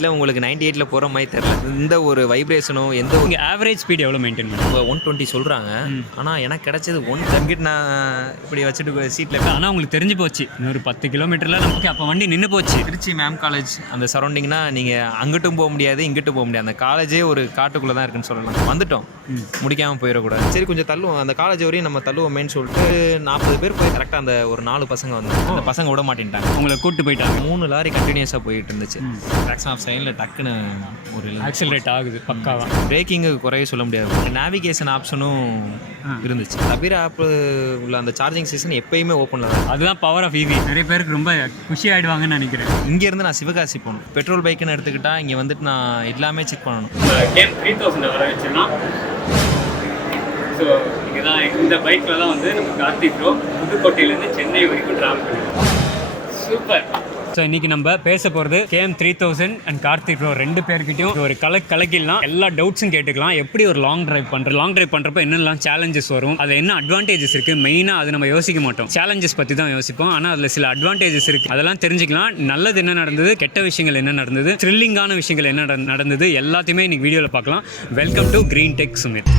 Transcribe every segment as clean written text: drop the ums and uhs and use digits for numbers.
98ல உங்களுக்கு 98ல போகிற மாதிரி தெரியல. இந்த ஒரு வைப்ரேஷனும் எந்த ஒரு ஆவரேஜ் ஸ்பீட் எவ்வளோ மெயின்டைன் பண்ணுங்க? 120 சொல்கிறாங்க. ஆனால் எனக்கு கிடைச்சது 130 நான் இப்படி வச்சுட்டு சீட்டில். ஆனால் உங்களுக்கு தெரிஞ்சு போச்சு இன்னொரு 10 கிலோமீட்டரில் நமக்கு அப்போ வண்டி நின்று போச்சு. திருச்சி மேம் காலேஜ் அந்த சரௌண்டிங்னா நீங்கள் அங்கிட்டும் போக முடியாது, இங்கிட்டும் போக முடியாது. அந்த காலேஜே ஒரு காட்டுக்குள்ளே தான் இருக்குன்னு சொல்லலாம். வந்துட்டோம், முடிக்காமல் போயிடக்கூடாது. சரி கொஞ்சம் தள்ளுவோம், அந்த காலேஜ் வரையும் நம்ம தள்ளுவோமேன்னு சொல்லிட்டு 40 பேர் போய் கரெக்டாக அந்த ஒரு 4 பசங்க வந்து அந்த பசங்க விட மாட்டேன்ட்டாங்க. உங்களை கூப்பிட்டு போயிட்டாங்க. 3 லாரி கண்டினியூஸாக போயிட்டு இருந்துச்சு. ட்ராக்ஷன் ஆஃப் சைடில் டக்குன்னு ஒரு ஆக்சிலரேட் ஆகுது பக்காவா. பிரேக்கிங்கு குறைய சொல்ல முடியாது. நேவிகேஷன் ஆப்ஷனும் இருந்துச்சு. தவிர ஆப் உள்ள அந்த சார்ஜிங் ஸ்டேஷன் எப்பயுமே ஓப்பனில் தான். அதுதான் பவர் ஆஃப் ஈவி. நிறைய பேருக்கு ரொம்ப குஷி ஆகிடுவாங்கன்னு நினைக்கிறேன். இங்கேருந்து நான் சிவகாசி போகணும். பெட்ரோல் பைக்குன்னு எடுத்துக்கிட்டா இங்கே வந்துட்டு நான் எல்லாமே செக் பண்ணணும். கேம் 3000 வர வச்சுன்னா ஸோ இங்கே தான் இந்த பைக்கில் தான் வந்து நம்ம கார்த்திக் ப்ரோ புதுக்கோட்டையிலேருந்து சென்னை வரைக்கும் ட்ராவல் பண்ணிருக்கோம். சூப்பர். ஸோ இன்றைக்கி நம்ம பேச போகிறது கேம் 3000 அண்ட் கார்த்திக் ப்ரோ 2 பேர்கிட்டையும் ஒரு கலக்கிடலாம். எல்லா டவுட்ஸும் கேட்டுக்கலாம். எப்படி ஒரு லாங் டிரைவ் பண்ணுறப்ப என்னெல்லாம் சேலஞ்சஸ் வரும், அதில் என்ன அட்வான்டேஜஸ் இருக்குது, மெயினாக அது நம்ம யோசிக்க மாட்டோம். சேலஞ்சஸ் பற்றி தான் யோசிப்போம். ஆனால் அதில் சில அட்வான்டேஜஸ் இருக்குது, அதெல்லாம் தெரிஞ்சுக்கலாம். நல்லது என்ன நடந்தது, கெட்ட விஷயங்கள் என்ன நடந்தது, த்ரில்லிங்கான விஷயங்கள் என்ன நடந்தது, எல்லாத்தையுமே இன்றைக்கி வீடியோவில் பார்க்கலாம். Welcome to GreenTech Sumith.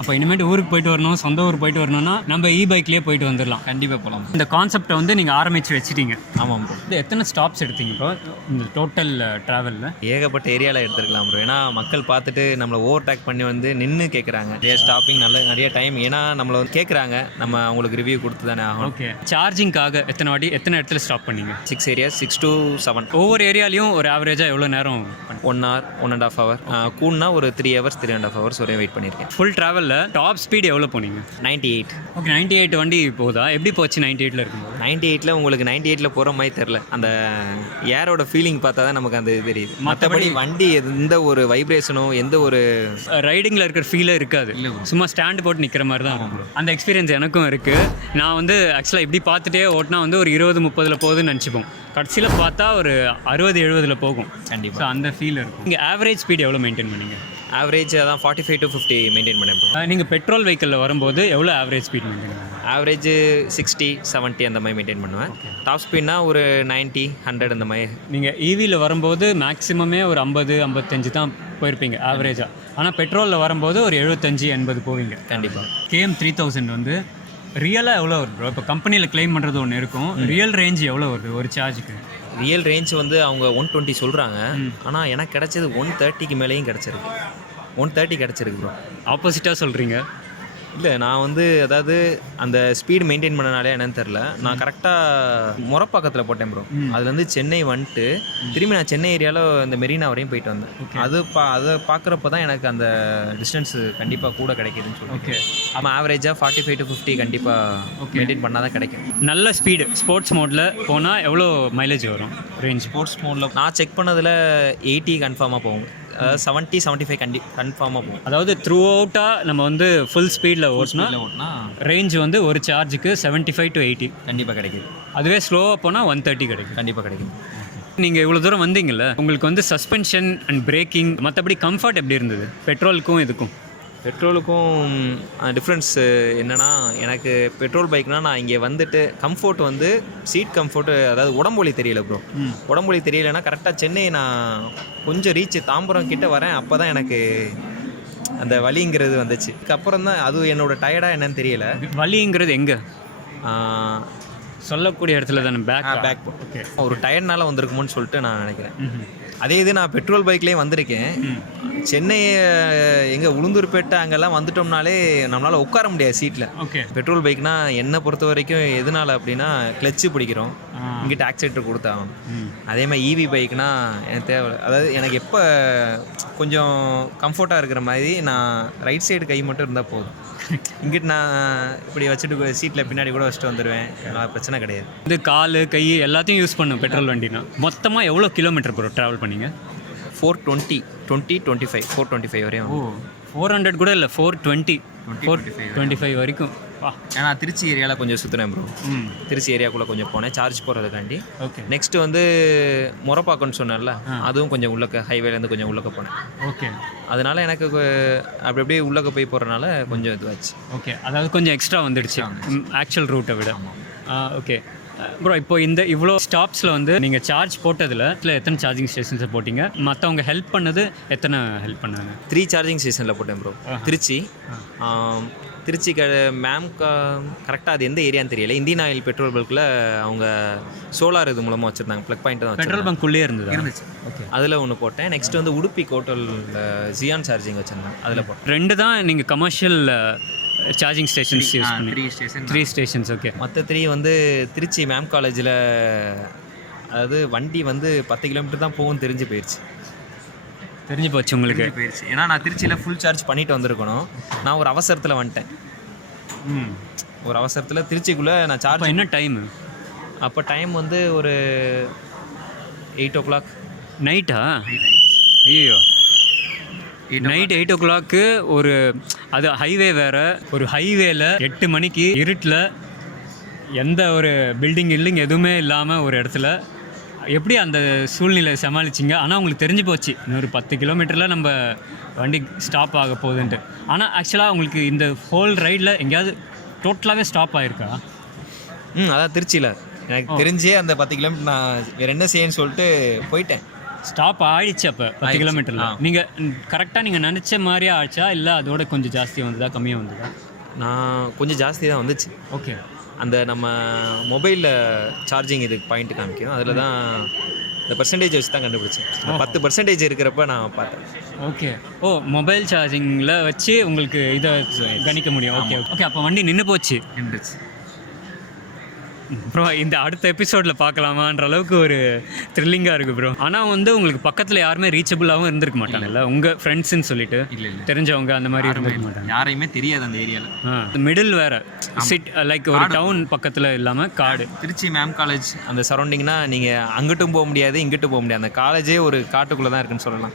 அப்போ இனிமேட்டு ஊருக்கு போயிட்டு வரணும், சொந்த ஊர் போயிட்டு வரணும்னா நம்ம பைக்லேயே போயிட்டு வந்துடலாம். கண்டிப்பாக போகலாம். இந்த கான்செப்டை வந்து நீங்கள் ஆரம்பித்து வச்சுட்டீங்க. ஆமாம் ப்ரோ. இது எத்தனை ஸ்டாப்ஸ் எடுத்தீங்க இப்போ இந்த டோட்டல் ட்ராவலில்? ஏகப்பட்ட ஏரியாவில் எடுத்துருக்கலாம் ப்ரோ. ஏன்னா மக்கள் பார்த்துட்டு நம்மளை ஓவர் டேக் பண்ணி வந்து நின்று கேட்குறாங்க. நிறைய ஸ்டாப்பிங் நிறைய டைம். ஏன்னா நம்மளை வந்து கேட்குறாங்க, நம்ம அவங்களுக்கு ரிவ்யூ கொடுத்து தானே ஆகும். ஓகே. சார்ஜிங்காக எத்தனை இடத்துல ஸ்டாப் பண்ணீங்க? 6 ஏரியா, 6 to 7. ஒவ்வொரு ஏரியாலையும் ஒரு ஆவரேஜாக எவ்வளோ நேரம்? 1 hour 1.5 hour. கூடுனா ஒரு 3 hours 3.5 hours ஒரே வெயிட் பண்ணியிருக்கேன். ஃபுல் ட்ராவலில் டாப் ஸ்பீடு எவ்வளோ போனீங்க? 98. ஓகே. 98 வண்டி போகுதா? எப்படி போச்சு 98ல் இருக்கும்போது? 98ல உங்களுக்கு 98ல போகிற மாதிரி தெரில. அந்த ஏரோட ஃபீலிங் பார்த்தா தான் நமக்கு அந்த இது தெரியுது. மற்றபடி வண்டி எந்த ஒரு வைப்ரேஷனும் எந்த ஒரு ரைடிங்கில் இருக்கிற ஃபீலே இருக்காது. சும்மா ஸ்டாண்டு போட்டு நிற்கிற மாதிரி தான் இருக்கும். அந்த எக்ஸ்பீரியன்ஸ் எனக்கும் இருக்குது. நான் வந்து ஆக்சுவலாக இப்படி பார்த்துட்டே ஓட்டினா வந்து ஒரு 20-30 போகுதுன்னு நினச்சிப்போம். கடைசியில் பார்த்தா ஒரு 60-70 போகும். கண்டிப்பாக அந்த ஃபீல் இருக்கும். இங்கே ஆவரேஜ் ஸ்பீட் எவ்வளோ மெயின்டைன் பண்ணீங்க? ஆவரேஜ் அதான் 45 to 50 மெயின்டைன் பண்ணேன். நீங்கள் பெட்ரோல் வெஹிக்கிளில் வரும்போது எவ்வளோ ஆவரேஜ் ஸ்பீட் மெயின்டைன் பண்ணுவீங்க? ஆவரேஜ் 60-70 அந்த மாதிரி மெயின்டைன் பண்ணுவேன். டாப் ஸ்பீட்னா ஒரு 90-100 அந்த மாதிரி. நீங்கள் ஈவியில் வரும்போது மேக்ஸிமமே ஒரு 50-55 தான் போயிருப்பீங்க ஆவரேஜாக. ஆனால் பெட்ரோலில் வரும்போது ஒரு 75-80 போவீங்க. கண்டிப்பாக. கேம் 3000 வந்து ரியலாக எவ்வளோ வருது? இப்போ கம்பெனியில் கிளைம் பண்ணுறது ஒன்று இருக்கும், ரியல் ரேஞ்ச் எவ்வளோ வருது ஒரு சார்ஜுக்கு? ரியல் ரேஞ்ச் வந்து அவங்க 120 சொல்கிறாங்க. ஆனால் எனக்கு கிடைச்சது 130க்கு மேலேயும் கிடச்சிருக்கு. 130 கிடச்சிருக்கு ப்ரோ. ஆப்போசிட்டாக சொல்கிறீங்க. இல்லை, நான் வந்து அதாவது அந்த ஸ்பீடு மெயின்டைன் பண்ணனாலே என்னன்னு தெரில. நான் கரெக்டாக முறப்பாக்கத்தில் போட்டேன் ப்ரோ. அதுலேருந்து சென்னை வந்துட்டு திரும்பி நான் சென்னை ஏரியாவில் இந்த மெரினா வரையும் போயிட்டு வந்தேன். அதை பார்க்குறப்ப தான் எனக்கு அந்த டிஸ்டன்ஸு கண்டிப்பாக கூட கிடைக்கிதுன்னு சொல்லி. ஓகே. நம்ம ஆவரேஜாக 45 to 50 கண்டிப்பாக மெயின்டைன் பண்ணால் தான் கிடைக்கும். நல்ல ஸ்பீடு ஸ்போர்ட்ஸ் மோடில் போனால் எவ்வளோ மைலேஜ் வரும் ரேஞ்ச்? ஸ்போர்ட்ஸ் மோடில் நான் செக் பண்ணதில் 80 கன்ஃபார்மாக போகும். அதாவது 70-75 கன்ஃபார்மாக போகும். அதாவது த்ரூ அவுட்டாக நம்ம வந்து ஃபுல் ஸ்பீடில் ஓட்டினா ரேஞ்ச் வந்து ஒரு சார்ஜுக்கு 75 to 80 கண்டிப்பாக கிடைக்குது. அதுவே ஸ்லோவாக போனால் 130 கிடைக்கும். கண்டிப்பாக கிடைக்கும். நீங்கள் இவ்வளோ தூரம் வந்தீங்கல்ல, உங்களுக்கு வந்து சஸ்பென்ஷன் அண்ட் பிரேக்கிங் மற்றபடி கம்ஃபர்ட் எப்படி இருந்தது பெட்ரோலுக்கும் இதுக்கும்? பெட்ரோலுக்கும் டிஃப்ரென்ஸ் என்னென்னா, எனக்கு பெட்ரோல் பைக்னால் நான் இங்கே வந்துட்டு கம்ஃபோர்ட் வந்து சீட் கம்ஃபோர்ட்டு, அதாவது உடம்பொலி தெரியல ப்ரோ. உடம்பொலி தெரியலைன்னா கரெக்டாக சென்னை நான் கொஞ்சம் தாம்பரம் கிட்ட வரேன், அப்போ தான் எனக்கு அந்த வலிங்கிறது வந்துச்சு. அதுக்கப்புறம் தான் அது என்னோட டயர்டாக என்னன்னு தெரியல. வலிங்கிறது எங்கே சொல்லக்கூடிய இடத்துல தானே? பேக். ஓகே. ஒரு டயர்னால வந்திருக்குமோன்னு சொல்லிட்டு நான் நினைக்கிறேன். அதே இது நான் பெட்ரோல் பைக்லேயும் வந்திருக்கேன். சென்னை எங்கே உளுந்தூர்பேட்டை அங்கெல்லாம் வந்துட்டோம்னாலே நம்மளால் உட்கார முடியாது சீட்டில். ஓகே. பெட்ரோல் பைக்னால் என்னை பொறுத்த வரைக்கும் எதனால் அப்படின்னா கிளச்சு பிடிக்கிறோம், இங்கிட்ட ஆக்சிலேட்டர் கொடுத்தாகும். அதே மாதிரி ஈவி பைக்னால் எனக்கு தேவை. அதாவது எனக்கு எப்போ கொஞ்சம் கம்ஃபர்ட்டாக இருக்கிற மாதிரி நான் ரைட் சைடு கை மட்டும் இருந்தால் போதும். இங்கிட்ட நான் இப்படி வச்சுட்டு சீட்டில் பின்னாடி கூட வச்சுட்டு வந்துடுவேன், பிரச்சனை கிடையாது. இது கால் கை எல்லாத்தையும் யூஸ் பண்ணும் பெட்ரோல் வண்டினா. மொத்தமாக எவ்வளோ கிலோமீட்டர் ப்ரோ ட்ராவல் பண்ணீங்க? 420-25 425 வரையும். 400 கூட இல்லை, 425 வரைக்கும். ஏன்னா திருச்சி ஏரியாவில் கொஞ்சம் சுற்றுனேன் ப்ரோ. திருச்சி ஏரியாக்குள்ளே கொஞ்சம் போனேன் சார்ஜ் போடுறதுக்காண்டி. ஓகே. நெக்ஸ்ட்டு வந்து முறப்பாக்கன்னு சொன்னேன்ல, அதுவும் கொஞ்சம் உள்ளக்க ஹைவேலேருந்து கொஞ்சம் உள்ளக்க போனேன். ஓகே. அதனால் எனக்கு அப்படி அப்படியே உள்ளக்க போய் போகிறனால கொஞ்சம் இதுவாச்சு. ஓகே. அதாவது கொஞ்சம் எக்ஸ்ட்ரா வந்துடுச்சு ஆக்சுவல் ரூட்டை விட. ஓகே. ப்ரோ இப்போ இந்த இவ்வளோ ஸ்டாப்ஸில் வந்து நீங்கள் சார்ஜ் போட்டதில் எத்தனை சார்ஜிங் ஸ்டேஷன்ஸை போட்டிங்க, மற்றவங்க ஹெல்ப் பண்ணது எத்தனை ஹெல்ப் பண்ணாங்க? 3 சார்ஜிங் ஸ்டேஷனில் போட்டேன் ப்ரோ. திருச்சி மேம் கரெக்டாக அது எந்த ஏரியான்னு தெரியல. இந்தியன் ஆயில் பெட்ரோல் பங்க்கில் அவங்க சோலார் இது மூலமாக வச்சுருந்தாங்க, ப்ளக் பாயிண்ட் தான் பெட்ரோல் பங்க்குள்ளே இருந்துச்சு. ஓகே, அதில் ஒன்று போட்டேன். நெக்ஸ்ட் வந்து உடுப்பி கோட்டலில் ஜியான் சார்ஜிங் வச்சுருந்தேன், அதில் போட்டேன். 2 தான் நீங்கள் கமர்ஷியல் சார்ஜிங் ஸ்டேஷன்ஸ் யூஸ் பண்ணி? 3 ஸ்டேஷன்ஸ். ஓகே. மற்ற 3 வந்து திருச்சி மேம் காலேஜில், அதாவது வண்டி வந்து 10 கிலோமீட்டர் தான் போகும் தெரிஞ்சு போயிடுச்சு. தெரிஞ்சு போச்சு உங்களுக்கு? போயிடுச்சு. ஏன்னா நான் திருச்சியில் ஃபுல் சார்ஜ் பண்ணிட்டு வந்திருக்கணும். நான் ஒரு அவசரத்தில் வந்துட்டேன். ஒரு அவசரத்தில் திருச்சிக்குள்ளே நான் சார்ஜ். என்ன டைமு அப்போ? டைம் வந்து ஒரு 8 o'clock நைட்டா? ஐயோ, நைட் 8 o'clock. ஒரு அது ஹைவே வேறு, ஒரு ஹைவேல 8 மணிக்கு இருட்டில் எந்த ஒரு பில்டிங் எதுவுமே இல்லாமல் ஒரு இடத்துல எப்படி அந்த சூழ்நிலை சமாளிச்சிங்க? ஆனால் உங்களுக்கு தெரிஞ்சு போச்சு இன்னொரு 10 கிலோமீட்டரில் நம்ம வண்டி ஸ்டாப் ஆக போகுதுன்ட்டு. ஆனால் ஆக்சுவலாக உங்களுக்கு இந்த ஹோல் ரைடில் எங்கேயாவது டோட்டலாகவே ஸ்டாப் ஆகிருக்கா? அதான் திருச்சியில் எனக்கு தெரிஞ்சே அந்த 10 கிலோமீட்டர் நான் வேறு என்ன செய்யன்னு சொல்லிட்டு போயிட்டேன். ஸ்டாப் ஆகிடுச்சு அப்போ 10 கிலோமீட்டரில். நீங்கள் கரெக்டாக நீங்கள் நினச்ச மாதிரியே ஆச்சா, இல்லை அதோட கொஞ்சம் ஜாஸ்தியாக வந்ததா கம்மியாக வந்ததா? நான் கொஞ்சம் ஜாஸ்தி தான் வந்துச்சு. ஓகே. அந்த நம்ம மொபைலில் சார்ஜிங் இதுக்கு பாயிண்ட் காமிக்கும், அதில் தான் இந்த பர்சன்டேஜ் வச்சு தான் கண்டுபிடிச்சேன். 10% இருக்கிறப்ப நான் பார்த்தேன். ஓகே. ஓ, மொபைல் சார்ஜிங்கில் வச்சு உங்களுக்கு இதை கணிக்க முடியும். Okay okay. அப்போ வண்டி நின்றுச்சு. ப்ரோ இந்த அடுத்த எபிசோடில் பார்க்கலாமான்ற அளவுக்கு ஒரு த்ரில்லிங்காக இருக்குது ப்ரோ. ஆனால் வந்து உங்களுக்கு பக்கத்தில் யாருமே ரீச்சபிளாகவும் இருந்திருக்க மாட்டாங்கல்ல, உங்கள் ஃப்ரெண்ட்ஸ்ன்னு சொல்லிட்டு? இல்லை, தெரிஞ்சவங்க அந்த மாதிரி இருந்திருக்க மாட்டாங்க, யாரையுமே தெரியாது அந்த ஏரியாவில். மிடில் வேறு லைக் ஒரு டவுன் பக்கத்தில் இல்லாமல் காடு. திருச்சி மேம் காலேஜ் அந்த சரௌண்டிங்னா நீங்கள் அங்கிட்டும் போக முடியாது, இங்கிட்டும் போக முடியாது. அந்த காலேஜே ஒரு காட்டுக்குள்ளே தான் இருக்குன்னு சொல்லலாம்.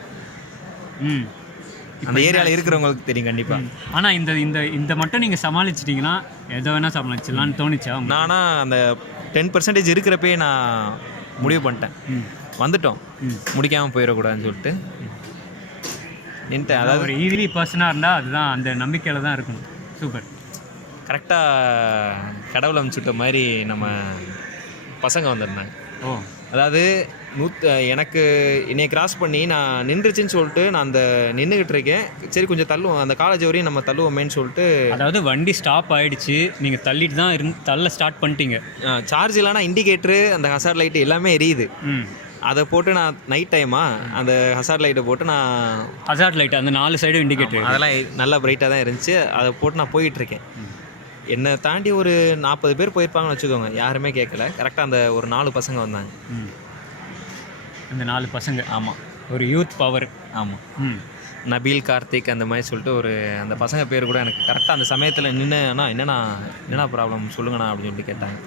அந்த ஏரியாவில் இருக்கிறவங்களுக்கு தெரியும் கண்டிப்பாக. ஆனால் இந்த இந்த இந்த மட்டும் நீங்கள் சமாளிச்சிட்டிங்கன்னா எதை வேணால் சமாளிச்சிடலான்னு தோணிச்சா? நானா அந்த 10% இருக்கிறப்பே நான் முடிவு பண்ணிட்டேன், வந்துட்டோம், முடிக்காமல் போயிடக்கூடாதுன்னு சொல்லிட்டு நின்ட்டேன். அதாவது ஒரு ஈவி பர்சனாக இருந்தால் அதுதான் அந்த நம்பிக்கையில் தான் இருக்கணும். சூப்பர். கரெக்டாக கடவுள் அனுப்பிச்சுட்ட மாதிரி நம்ம பசங்க வந்திருந்தாங்க. ஓ, அதாவது எனக்கு என்னை கிராஸ் பண்ணி நான் நின்றுச்சுன்னு சொல்லிட்டு நான் அந்த நின்றுக்கிட்டு இருக்கேன். சரி கொஞ்சம் தள்ளுவோம், அந்த காலேஜ் வரையும் நம்ம தள்ளுவோமேன்னு சொல்லிட்டு. அதாவது வண்டி ஸ்டாப் ஆகிடுச்சு, நீங்கள் தள்ளிட்டு தான் தள்ள ஸ்டார்ட் பண்ணிட்டீங்க. சார்ஜ் இல்லைனா இண்டிகேட்ரு, அந்த ஹசார்ட் லைட்டு எல்லாமே எரியுது. அதை போட்டு நான் நைட் டைமா அந்த ஹசார்ட் லைட்டை போட்டு நான் ஹசார்ட் லைட் அந்த 4 சைடும் இண்டிகேட்டர் அதெல்லாம் நல்லா பிரைட்டாக தான் இருந்துச்சு. அதை போட்டு நான் போயிட்டுருக்கேன். என்னை தாண்டி ஒரு 40 பேர் போயிருப்பாங்கன்னு வச்சுக்கோங்க, யாருமே கேட்கல. கரெக்டாக அந்த ஒரு 4 பசங்க வந்தாங்க. அந்த 4 பசங்க, ஆமாம், ஒரு யூத் பவர். ஆமாம், நபீல், கார்த்திக் அந்த மாதிரி சொல்லிட்டு ஒரு அந்த பசங்க பேர் கூட எனக்கு கரெக்டாக அந்த சமயத்தில் நின்றுனா என்னண்ணா ப்ராப்ளம் சொல்லுங்கண்ணா அப்படின்னு சொல்லிட்டு கேட்டாங்க.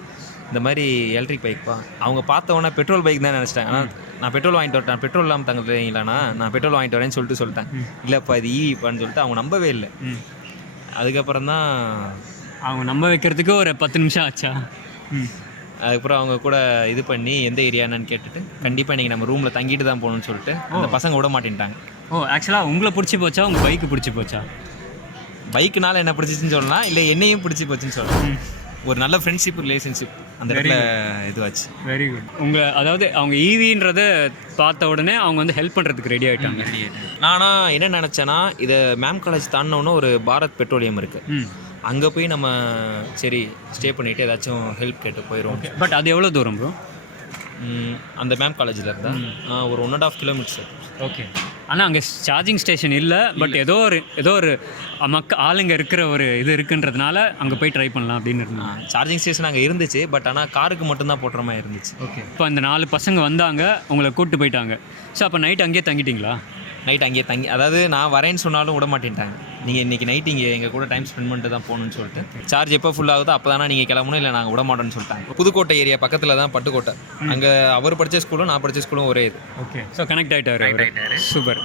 இந்த மாதிரி எலக்ட்ரிக் பைக்ப்பா. அவங்க பார்த்தவொன்னே பெட்ரோல் பைக் தான் நினச்சிட்டாங்க. ஆனால் நான் பெட்ரோல் வாங்கிட்டு வரட்டேன், பெட்ரோல் இல்லாமல் தங்குறீங்களாண்ணா, நான் பெட்ரோல் வாங்கிட்டு வரேன்னு சொல்லிட்டேன். இல்லைப்பா இது ஈவிப்பான்னு சொல்லிட்டு அவங்க நம்பவே இல்லை. அதுக்கப்புறம் தான் அவங்க நம்ப வைக்கிறதுக்கு ஒரு 10 நிமிஷம் ஆச்சா? அதுக்கப்புறம் அவங்க கூட இது பண்ணி எந்த ஏரியான்னு கேட்டுட்டு கண்டிப்பாக இன்றைக்கி நம்ம ரூமில் தங்கிட்டு தான் போகணும்னு சொல்லிட்டு அந்த பசங்க விட மாட்டேன்ட்டாங்க. ஓ, ஆக்சுவலாக உங்களை பிடிச்சி போச்சா, உங்கள் பைக்கு பிடிச்சி போச்சா? பைக்குனால என்ன பிடிச்சிச்சின்னு சொல்லலாம், இல்லை என்னையும் பிடிச்சி போச்சுன்னு சொல்லலாம். ஒரு நல்ல ஃப்ரெண்ட்ஷிப் ரிலேஷன்ஷிப் அந்த இடத்துல இதுவாச்சு. Very good. அதாவது அவங்க ஈவின்றதை பார்த்த உடனே அவங்க வந்து ஹெல்ப் பண்ணுறதுக்கு ரெடி ஆகிட்டாங்க. நானா என்ன நினச்சேன்னா, இதை மேம் காலேஜ் தாண்டினோன்னு ஒரு பாரத் பெட்ரோலியம் இருக்குது, அங்கே போய் நம்ம சரி ஸ்டே பண்ணிவிட்டு ஏதாச்சும் ஹெல்ப் கேட்டு போயிடுவோம். பட் அது எவ்வளோ தூரம் ப்ரோ? அந்த மேம் காலேஜில் இருந்தால் ஒரு 1.5 கிலோமீட்டர்ஸ். ஓகே. ஆனால் அங்கே சார்ஜிங் ஸ்டேஷன் இல்லை, பட் ஏதோ ஒரு ஆளுங்க இருக்கிற ஒரு இது இருக்குன்றதுனால அங்கே போய் ட்ரை பண்ணலாம் அப்படின்னு இருந்தாங்க. சார்ஜிங் ஸ்டேஷன் அங்கே இருந்துச்சு, பட் ஆனால் காருக்கு மட்டும்தான் போட்டுற மாதிரி இருந்துச்சு. ஓகே. இப்போ அந்த 4 பசங்க வந்தாங்க, உங்களை கூப்பிட்டு போயிட்டாங்க. ஸோ அப்போ நைட் அங்கேயே தங்கிட்டீங்களா? நைட் அங்கேயே தங்கி, அதாவது நான் வரேன்னு சொன்னாலும் விட மாட்டேன்ட்டாங்க. நீங்கள் இன்றைக்கி நைட் இங்கே எங்கள் கூட டைம் ஸ்பெண்ட் பண்ணிட்டு தான் போகணுன்னு சொல்லிட்டு, சார்ஜ் எப்போ ஃபுல் ஆகுதோ அப்போ தானே நீங்கள் கிளம்பணும், இல்லை நாங்கள் விட மாட்டோம்னு சொல்லிட்டாங்க. புதுக்கோட்டை ஏரியா பக்கத்தில் தான் பட்டுக்கோட்டை. அங்கே அவர் படித்த ஸ்கூலும் நான் படித்த ஸ்கூலும் ஒரே இது. ஓகே. ஸோ கனெக்ட் ஆகிட்டாரு. சூப்பர்.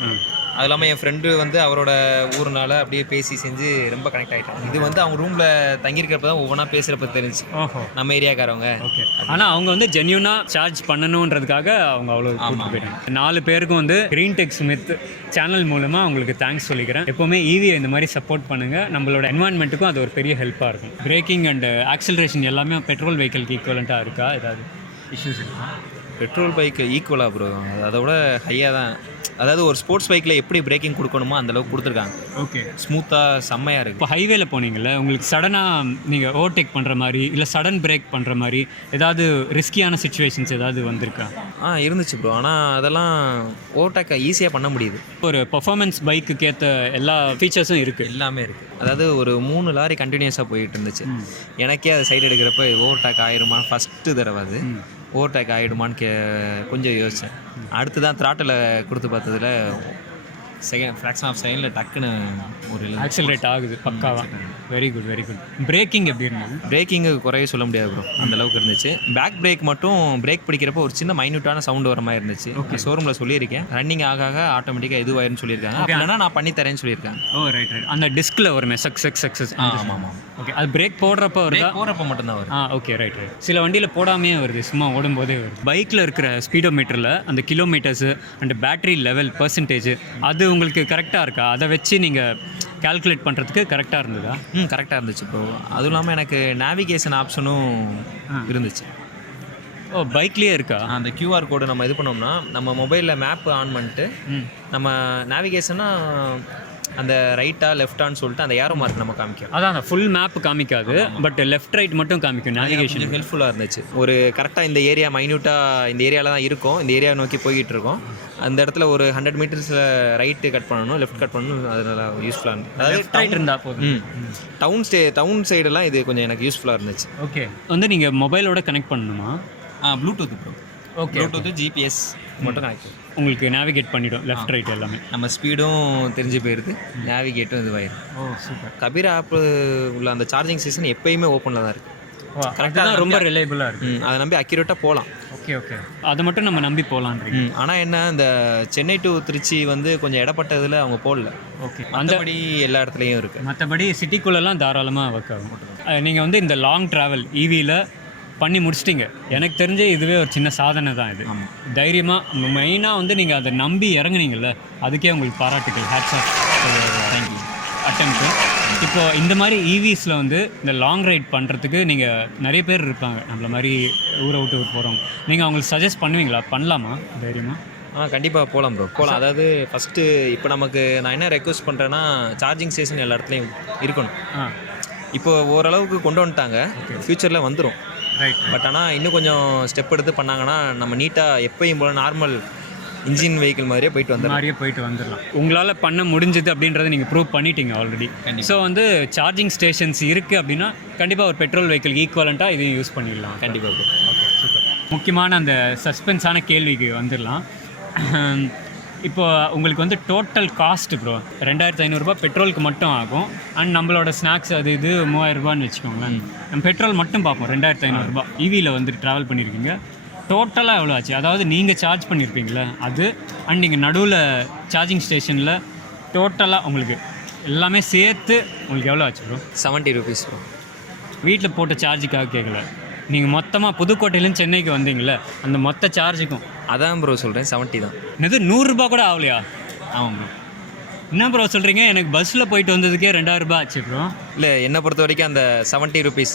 அது இல்லாமல் என் ஃப்ரெண்டு வந்து அவரோட ஊர்னால அப்படியே பேசி செஞ்சு ரொம்ப கனெக்ட் ஆகிட்டாங்க. இது வந்து அவங்க ரூமில் தங்கியிருக்கிறப்ப தான் ஒவ்வொன்றா பேசுகிறப்ப தெரிஞ்சு நம்ம ஏரியாக்காரவங்க. ஓகே. ஆனால் அவங்க வந்து ஜென்யூனாக சார்ஜ் பண்ணணுன்றதுக்காக அவங்க அவ்வளோ கூப்பிட்டு போயிட்டாங்க. 4 பேருக்கும் வந்து GreenTech சுமித் சேனல் மூலமாக உங்களுக்கு தேங்க்ஸ் சொல்லிக்கிறேன். எப்போவுமே ஈவியை இந்த மாதிரி சப்போர்ட் பண்ணுங்கள். நம்மளோட என்வாயன்மெண்ட்டுக்கும் அது ஒரு பெரிய ஹெல்ப்பாக இருக்கும். பிரேக்கிங் அண்ட் ஆக்சலரேஷன் எல்லாமே பெட்ரோல் வெஹிக்கிள்க்கு ஈக்குவலண்ட்டாக இருக்கா? ஏதாவது இஷ்யூஸ் இருக்கா? பெட்ரோல் பைக்கு ஈக்குவலாக ப்ரோ, அதை விட ஹையாக தான். அதாவது ஒரு ஸ்போர்ட்ஸ் பைக்கில் எப்படி பிரேக்கிங் கொடுக்கணுமோ அந்தளவுக்கு கொடுத்துருக்காங்க. ஓகே, ஸ்மூத்தாக செம்மையாக இருக்குது. இப்போ ஹைவேல போனீங்கல்ல, உங்களுக்கு சடனாக நீங்கள் ஓவர்டேக் பண்ணுற மாதிரி இல்லை சடன் பிரேக் பண்ணுற மாதிரி ஏதாவது ரிஸ்கியான சுச்சுவேஷன்ஸ் ஏதாவது வந்திருக்கா? இருந்துச்சு ப்ரோ. ஆனால் அதெல்லாம் ஓவர்டேக் ஈஸியாக பண்ண முடியுது. ஒரு பர்ஃபார்மன்ஸ் பைக்குக்கு ஏற்ற எல்லா ஃபீச்சர்ஸும் இருக்குது, எல்லாமே இருக்குது. அதாவது ஒரு 3 லாரி கண்டினியூஸாக போயிட்டு இருந்துச்சு. எனக்கே அது சைடு எடுக்கிறப்ப ஓவர்டேக் ஆயிருமா ஃபஸ்ட்டு தடவை, அது ஓவர்டேக் ஆகிடுமான்னு கொஞ்சம் யோசித்தேன். அடுத்து தான் த்ராட்டில் கொடுத்து பார்த்ததில் ஃப்ராக்ஷன் ஆஃப் செகண்டில் டக்குன்னு ஒரு ஆக்சலரேட் ஆகுது பக்காவா. Very good very good. Braking எப்படி இருந்தது? பிரேக்கிங்கு குறைய சொல்ல முடியாது ப்ரோ, அந்த அளவுக்கு இருந்துச்சு. பேக் பிரேக் மட்டும் பிரேக் பிடிக்கிறப்போ ஒரு சின்ன மைன்யூட்டான சவுண்டு வர மாதிரி இருந்துச்சு. ஓகே, ஷோரூமில் சொல்லியிருக்கேன், ரன்னிங் ஆக ஆட்டோமேட்டிக்காக இதுவாயிருன்னு சொல்லியிருக்காங்க. அப்படின்னா நான் பண்ணி தரேன்னு சொல்லியிருக்காங்க. ஓ ரைட் ரைட். அந்த டிஸ்கில் வருமே சக்ஸஸ். ஆமாம். ஓகே, அது பிரேக் போடுறப்போ போடுறப்ப மட்டும்தான் வரும். Okay right right. சில வண்டியில் போடாமையே வருது, சும்மா ஓடும்போதே வருது. பைக்கில் இருக்கிற ஸ்பீடோமீட்டரில் அந்த kilometres and battery level percentage அது உங்களுக்கு கரெக்டாக இருக்கா? அதை வச்சு நீங்கள் கால்குலேட் பண்ணுறதுக்கு கரெக்டாக இருந்ததா? கரெக்டாக இருந்துச்சு ப்ரோ. அதுவும் இல்லாமல் எனக்கு நேவிகேஷன் ஆப்ஷனும் இருந்துச்சு. ஓ, பைக்லேயே இருக்கா? அந்த QR கோடு நம்ம இது பண்ணோம்னா நம்ம மொபைலில் மேப் ஆன் பண்ணிட்டு நம்ம நேவிகேஷனாக அந்த ரைட்டா லெஃப்டான்னு சொல்லிட்டு அந்த ஏரோ மார்க் நம்ம காமிக்கும். அதான் அந்த ஃபுல் மேப் காமிக்காது, பட் லெஃப்ட் ரைட் மட்டும் காமிக்கும். நேவிகேஷன் ஹெல்ப்ஃபுல்லாக இருந்துச்சு. ஒரு கரெக்டாக இந்த ஏரியா மைன்யூட்டாக இந்த ஏரியாவில் தான் இருக்கும், இந்த ஏரியாவை நோக்கி போய்கிட்டு இருக்கோம். அந்த இடத்துல ஒரு 100 மீட்டர்ஸில் ரைட்டு கட் பண்ணணும், லெஃப்ட் கட் பண்ணணும். அது நல்லா யூஸ்ஃபுல்லாக இருந்துச்சு. அதாவது ரைட் இருந்தால் போதும். டவுன் சைடெல்லாம் இது கொஞ்சம் எனக்கு யூஸ்ஃபுல்லாக இருந்துச்சு. ஓகே, வந்து நீங்கள் மொபைலோட கனெக்ட் பண்ணணுமா? Bluetooth bro. Okay, Bluetooth GPS மட்டும் கனெக்ட் உங்களுக்கு நேவிகேட் பண்ணிவிடும் லெஃப்ட் ரைட் எல்லாமே. நம்ம ஸ்பீடும் தெரிஞ்சு போயிடுது, நேவிகேட்டும் இதுவாயிடும். ஓ சூப்பர். கபீர் ஆப் உள்ள அந்த சார்ஜிங் ஸ்டேஷன் எப்பயுமே ஓப்பனில் தான் இருக்குது. கரெக்டாக ரொம்ப ரிலையபிளாக இருக்குது. அதை நம்பி அக்யூரேட்டாக போகலாம். ஓகே, அதை மட்டும் நம்ம நம்பி போகலான்றீங்க. ஆனால் என்ன, இந்த சென்னை டு திருச்சி வந்து கொஞ்சம் இடப்பட்டதில் அவங்க போடல. ஓகே, அந்தபடி எல்லா இடத்துலையும் இருக்குது. மற்றபடி சிட்டிக்குள்ளெல்லாம் தாராளமாக ஒர்க் ஆகும். நீங்கள் வந்து இந்த லாங் ட்ராவல் ஈவியில் பண்ணி முடிச்சிட்டிங்க. எனக்கு தெரிஞ்ச இதுவே ஒரு சின்ன சாதனை தான் இது. தைரியமாக மெயினாக வந்து நீங்கள் அதை நம்பி இறங்குனீங்கல்ல, அதுக்கே உங்களுக்கு பாராட்டுகள். Hats off. தேங்க்யூ. அட்டெம்ப்ட்டு. இப்போ இந்த மாதிரி ஈவிஸில் வந்து இந்த லாங் ரைட் பண்ணுறதுக்கு நீங்கள் நிறைய பேர் இருப்பாங்க, நம்மள மாதிரி ஊரை விட்டு போகிறவங்க. நீங்கள் அவங்களுக்கு சஜஸ்ட் பண்ணுவீங்களா? பண்ணலாமா தைரியமாக? கண்டிப்பாக போகலாம் ப்ரோ, போகலாம். அதாவது ஃபஸ்ட்டு இப்போ நமக்கு நான் என்ன ரெக்வஸ்ட் பண்ணுறேன்னா, சார்ஜிங் ஸ்டேஷன் எல்லா இடத்துலையும் இருக்கணும். இப்போ ஓரளவுக்கு கொண்டு வந்துட்டாங்க, ஃப்யூச்சரில் வந்துடும். ரைட். பட் ஆனால் இன்னும் கொஞ்சம் ஸ்டெப் எடுத்து பண்ணாங்கன்னா நம்ம நீட்டாக எப்பயும் போல நார்மல் இன்ஜின் வெஹிக்கிள் மாதிரியே போயிட்டு வந்துடலாம். உங்களால் பண்ண முடிஞ்சது அப்படின்றத நீங்கள் ப்ரூவ் பண்ணிட்டீங்க ஆல்ரெடி. ஸோ வந்து சார்ஜிங் ஸ்டேஷன்ஸ் இருக்குது அப்படின்னா கண்டிப்பாக ஒரு பெட்ரோல் வெஹிக்கிள் ஈக்குவலண்ட்டாக இதையும் யூஸ் பண்ணிடலாம். கண்டிப்பாக. Okay super. முக்கியமான அந்த சஸ்பென்ஸான கேள்விக்கு வந்துடலாம். இப்போ உங்களுக்கு வந்து டோட்டல் காஸ்ட்டு ப்ரோ 2500 பெட்ரோலுக்கு மட்டும் ஆகும். அண்ட் நம்மளோட ஸ்நாக்ஸ் அது இது 3000 வச்சுக்கோங்களேன். நம்ம பெட்ரோல் மட்டும் பார்ப்போம். 2500 ஈவியில் வந்து ட்ராவல் பண்ணியிருக்கீங்க. டோட்டலாக எவ்வளோ ஆச்சு? அதாவது நீங்கள் சார்ஜ் பண்ணியிருப்பீங்களே அது, அண்ட் நீங்கள் நடுவில் சார்ஜிங் ஸ்டேஷனில் டோட்டலாக உங்களுக்கு எல்லாமே சேர்த்து உங்களுக்கு எவ்வளோ ஆச்சு ப்ரோ? 70 rupees bro. வீட்டில் போட்ட சார்ஜுக்காக கேட்கல, நீங்கள் மொத்தமாக புதுக்கோட்டையிலேருந்து சென்னைக்கு வந்தீங்களே அந்த மொத்த சார்ஜுக்கும். அதான் ப்ரோ சொல்கிறேன், 70 தான். இது 100 ரூபா கூட ஆகலையா? ஆமாம் ப்ரோ. என்ன ப்ரோ சொல்கிறீங்க? எனக்கு பஸ்ஸில் போயிட்டு வந்ததுக்கே 2000 ஆச்சு ப்ரோ. இல்லை, என்னை பொறுத்த வரைக்கும் அந்த 70 rupees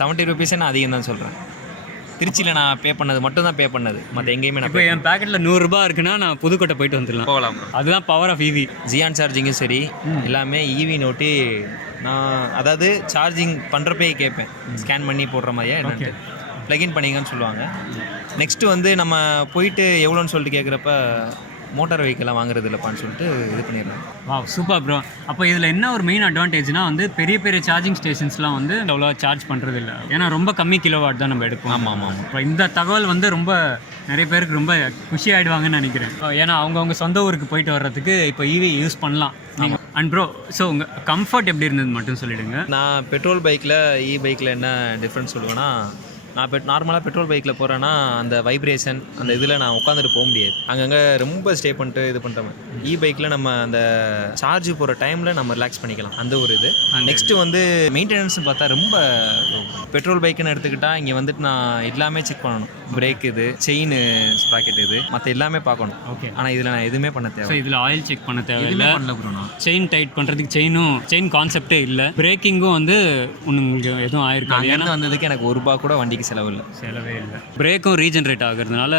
70 rupees நான் அதிகம் தான் சொல்கிறேன். திருச்சியில் நான் பே பண்ணது மட்டும் தான் பே பண்ணது, மற்ற எங்கேயுமே நான். இப்போ என் பேக்கெட்டில் 100 ரூபா இருக்குன்னா நான் புதுக்கோட்டை போயிட்டு வந்துடலாம். போகலாம். அதுதான் பவர் ஆஃப் ஈவி. ஜியான் சார்ஜிங்கும் சரி, எல்லாமே ஈவி நோட்டி. நான் அதாவது சார்ஜிங் பண்ணுறப்பே கேட்பேன், ஸ்கேன் பண்ணி போடுற மாதிரியா என்ன ப்ளகின் பண்ணிங்கன்னு சொல்லுவாங்க. நெக்ஸ்ட்டு வந்து நம்ம போயிட்டு எவ்வளோன்னு சொல்லிட்டு கேட்குறப்ப மோட்டார் வெஹிக்கெல்லாம் வாங்குறது இல்லைப்பான்னு சொல்லிட்டு இது பண்ணிடுறேன். வா சூப்பர் ப்ரோ. அப்போ இதில் என்ன ஒரு மெயின் அட்வான்டேஜ்னால் வந்து பெரிய பெரிய சார்ஜிங் ஸ்டேஷன்ஸ்லாம் வந்து அவ்வளோ சார்ஜ் பண்ணுறது இல்லை, ஏன்னா ரொம்ப கம்மி கிலோவாட் தான் நம்ம எடுப்போம். ஆமாம். இப்போ இந்த தகவல் வந்து ரொம்ப நிறைய பேருக்கு ரொம்ப குஷி ஆகிடுவாங்கன்னு நினைக்கிறேன். ஏன்னா அவங்கவுங்க சொந்த ஊருக்கு போயிட்டு வர்றதுக்கு இப்போ ஈவி யூஸ் பண்ணலாம். அண்ட் ப்ரோ, ஸோ உங்கள் கம்ஃபர்ட் எப்படி இருந்தது மட்டும் சொல்லிவிடுங்க. நான் பெட்ரோல் பைக்கில் பைக்கில் என்ன டிஃப்ரென்ஸ் சொல்லுவேன்னா, நான் நார்மலாக பெட்ரோல் பைக்கில் போகிறேன்னா அந்த வைப்ரேஷன் அந்த இதில் நான் உட்காந்துட்டு போக முடியாது, அங்கங்கே ரொம்ப ஸ்டே பண்ணிட்டு இது பண்ணுற மாதிரி. பைக்கில் நம்ம அந்த சார்ஜ் போகிற டைமில் நம்ம ரிலாக்ஸ் பண்ணிக்கலாம், அந்த ஒரு இது. நெக்ஸ்ட்டு வந்து மெயின்டெனன்ஸ்னு பார்த்தா ரொம்ப பெட்ரோல் பைக்குன்னு எடுத்துக்கிட்டால் இங்கே வந்துட்டு நான் எல்லாமே செக் பண்ணணும், பிரேக் இது, செயின் ஸ்ப்ராக்கெட் இது, மற்ற எல்லாமே பார்க்கணும். ஓகே, ஆனால் இதில் நான் எதுவுமே பண்ண தேவை. ஸோ இதில் ஆயில் செக் பண்ண தேவையில்லை, பண்ணல ப்ரோ. நான் செயின் டைட் பண்ணுறதுக்கு செயின் கான்செப்டே இல்லை. பிரேக்கிங்கும் வந்து உங்களுக்கு எதுவும் ஆயிருக்காது. ஏன்னா வந்ததுக்கு எனக்கு ₹1 கூட வண்டிக்கு செலவே இல்லை. பிரேக்கும் ரீஜென்ரேட் ஆகிறதுனால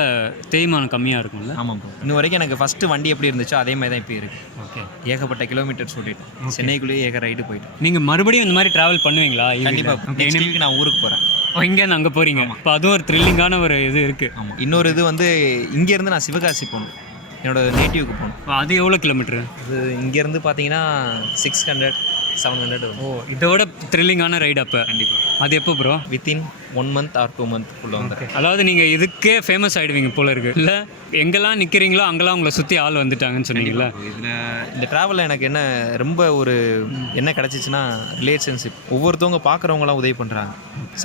தேய்மானம் கம்மியாக இருக்கும்ல. ஆமாம் ப்ரோ. இன்னும் வரைக்கும் எனக்கு ஃபஸ்ட்டு வண்டி எப்படி இருந்துச்சோ அதே மாதிரி தான் இப்போ இருக்குது. ஓகே, ஏகப்பட்ட கிலோமீட்டர்ஸ் ஓட்டிட்டு சென்னைக்குள்ளேயே ரைடு போயிட்டு. நீங்கள் மறுபடியும் இந்த மாதிரி ட்ராவல் பண்ணுவீங்களா? கண்டிப்பாக. நெக்ஸ்ட் வீக் நான் ஊருக்கு போகிறேன். இங்கேருந்து அங்கே போகிறீங்க, இப்போ அதுவும் ஒரு த்ரில்லிங்கான ஒரு இது இருக்குது. ஆமாம். இன்னொரு இது வந்து இங்கேருந்து நான் சிவகாசி போகணும், என்னோடய நேட்டிவ்க்கு போகணும். அது எவ்வளோ கிலோமீட்ரு? அது இங்கேருந்து பார்த்தீங்கன்னா 600-700 வரும். ஓ, இதோட த்ரில்லிங்கான ரைடு அப்போ. கண்டிப்பாக. அது எப்போ bro? Within 1 month or 2 month வந்து. அதாவது நீங்கள் இதுக்கே ஃபேமஸ் ஆகிடுவீங்க போல இருக்கு இல்லை? எங்கெல்லாம் நிற்கிறீங்களோ அங்கெல்லாம் உங்களை சுற்றி ஆள் வந்துட்டாங்கன்னு சொன்னீங்களா? இதில் இந்த ட்ராவலில் எனக்கு என்ன ரொம்ப ஒரு என்ன கிடச்சிச்சின்னா ரிலேஷன்ஷிப். ஒவ்வொருத்தவங்க பார்க்குறவங்களாம் உதவி பண்ணுறாங்க.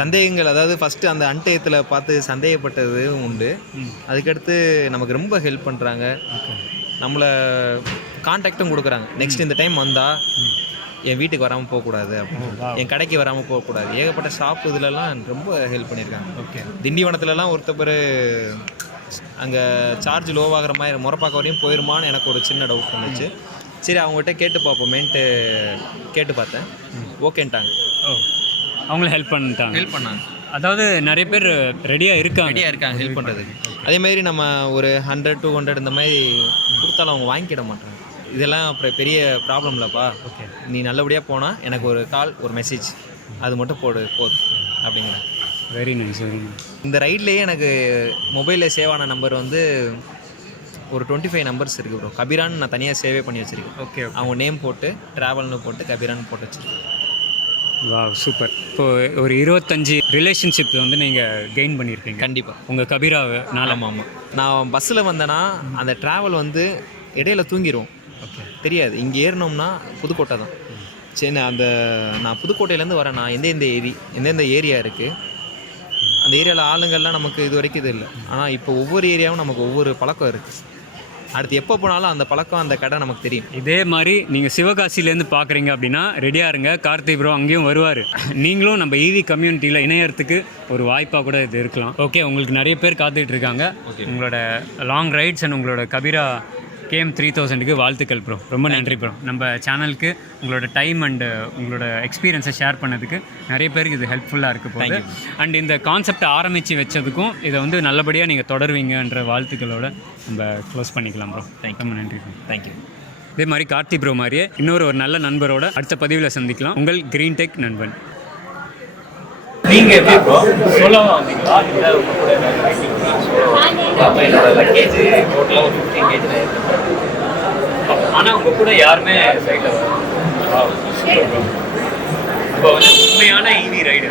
சந்தேகங்கள், அதாவது ஃபஸ்ட்டு அந்த அன்டயத்தில் பார்த்து சந்தேகப்பட்டது உண்டு, அதுக்கடுத்து நமக்கு ரொம்ப ஹெல்ப் பண்ணுறாங்க, நம்மளை கான்டாக்டும் கொடுக்குறாங்க. நெக்ஸ்ட் இந்த டைம் வந்தால் என் வீட்டுக்கு வராமல் போகக்கூடாது, என் கடைக்கு வராமல் போகக்கூடாது. ஏகப்பட்ட ஷாப் இதிலலாம் ரொம்ப ஹெல்ப் பண்ணியிருக்காங்க. ஓகே, திண்டிவனத்துலலாம் ஒருத்தர் அங்கே சார்ஜ் லோவாகிற மாதிரி முறப்பாக்க வரையும் போயிருமான்னு எனக்கு ஒரு சின்ன டவுட் இருந்துச்சு. சரி, அவங்ககிட்ட கேட்டு பார்ப்போமேன்ட்டு கேட்டு பார்த்தேன். ஓகேன்ட்டாங்க. ஓ, அவங்களும் ஹெல்ப் பண்ணாங்க. அதாவது நிறைய பேர் ரெடியாக இருக்காங்க ஹெல்ப் பண்ணுறதுக்கு. அதேமாதிரி நம்ம ஒரு 100-200 இந்த மாதிரி கொடுத்தாலும் அவங்க வாங்கிக்கிட மாட்டாங்க. இதெல்லாம் அப்புறம் பெரிய ப்ராப்ளம் இல்லைப்பா. ஓகே, நீ நல்லபடியாக போனால் எனக்கு ஒரு கால், ஒரு மெசேஜ் அது மட்டும் போதும் அப்படிங்கிற. Very nice. இந்த ரைட்லேயே எனக்கு மொபைலில் சேவ் ஆன நம்பர் வந்து ஒரு 25 நம்பர்ஸ் இருக்குது ப்ரோ. கபிரான்னு நான் தனியாக சேவே பண்ணி வச்சுருக்கேன். ஓகே, அவங்க நேம் போட்டு ட்ராவல்னு போட்டு கபிரான்னு போட்டு வச்சுருக்கேன். வா, சூப்பர். இப்போது ஒரு 25 ரிலேஷன்ஷிப் வந்து நீங்கள் கெயின் பண்ணியிருக்கீங்க. கண்டிப்பாக உங்கள் கபிராவை. ஆமாம். நான் பஸ்ஸில் வந்தேன்னா அந்த ட்ராவல் வந்து இடையில தூங்கிடும். ஓகே, தெரியாது. இங்கே ஏறினோம்னா புதுக்கோட்டை தான். சரி, நான் புதுக்கோட்டையிலேருந்து வரேன். நான் எந்தெந்த ஏரியா இருக்குது, அந்த ஏரியாவில் ஆளுங்கள்லாம் நமக்கு இது வரைக்கும் இது இல்லை. ஆனால் இப்போ ஒவ்வொரு ஏரியாவும் நமக்கு ஒவ்வொரு பழக்கம் இருக்குது. அடுத்து எப்போ போனாலும் அந்த பழக்கம், அந்த கடை நமக்கு தெரியும். இதே மாதிரி நீங்கள் சிவகாசிலேருந்து பார்க்குறீங்க அப்படின்னா ரெடியாக இருங்க, கார்த்திக் ப்ரோ அங்கேயும் வருவார். நீங்களும் நம்ம ஈவி கம்யூனிட்டியில் இணையறதுக்கு ஒரு வாய்ப்பாக கூட இது இருக்கலாம். ஓகே, உங்களுக்கு நிறைய பேர் காத்துக்கிட்டு இருக்காங்க. உங்களோட லாங் ரைட்ஸ் அண்ட் உங்களோட கபிரா KM 3000க்கு வாழ்த்துக்கள் ப்ரோ. ரொம்ப நன்றி ப்ரோ. நம்ம சேனலுக்கு உங்களோட டைம் அண்டு உங்களோட எக்ஸ்பீரியன்ஸை ஷேர் பண்ணதுக்கு நிறைய பேருக்கு இது ஹெல்ப்ஃபுல்லாக இருக்குது போகுது. அண்ட் இந்த கான்செப்டை ஆரம்பித்து வச்சதுக்கும் இதை வந்து நல்லபடியாக நீங்கள் தொடருவீங்கன்ற வாழ்த்துக்களோட நம்ம க்ளோஸ் பண்ணிக்கலாம் ப்ரோ. ரொம்ப நன்றி ப்ரோ. தேங்க்யூ. இதே மாதிரி கார்த்திக் ப்ரோ மாதிரியே ஒரு நல்ல நண்பரோட அடுத்த பதிவில் சந்திக்கலாம். உங்கள் GreenTech நண்பன். நீங்கள் எப்படி ப்ரோ சோலோவாக வந்தீங்களா இல்லை உங்கள் கூட அப்போ என்னோட லக்கேஜ் டோட்டலாக ஒரு 15 kg தான் இருக்குது. ஆனால் உங்கள் கூட யாருமே சைடில் வரும். இப்போ வந்து உண்மையான ஈவி ரைடு